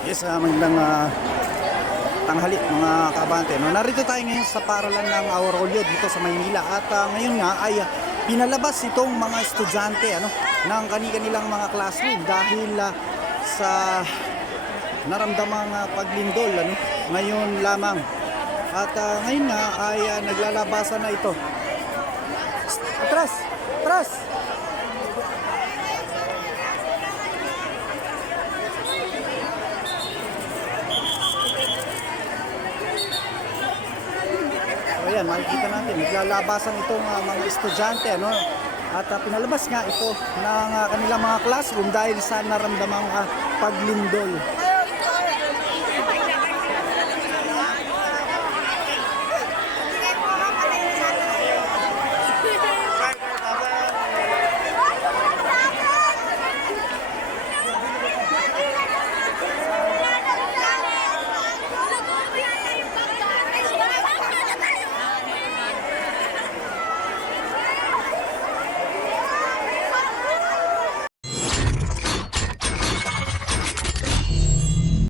Yes, uh, magandang ah, tanghali mga kabante. No, narito tayo ngayon sa paralan ng Aurolio dito sa Maynila at ah, ngayon nga ay ah, pinalabas itong mga estudyante ano, ng kani-kanilang mga classroom dahil ah, sa naramdamang ah, paglindol ano, ngayon lamang. At ah, ngayon nga ay ah, naglalabasan na ito. Atras! Atras! So ayan, makikita natin, naglalabasan itong ah, mga estudyante, ano? At ah, pinalabas nga ito ng ah, kanilang mga classroom dahil sa naramdamang ah, paglindol.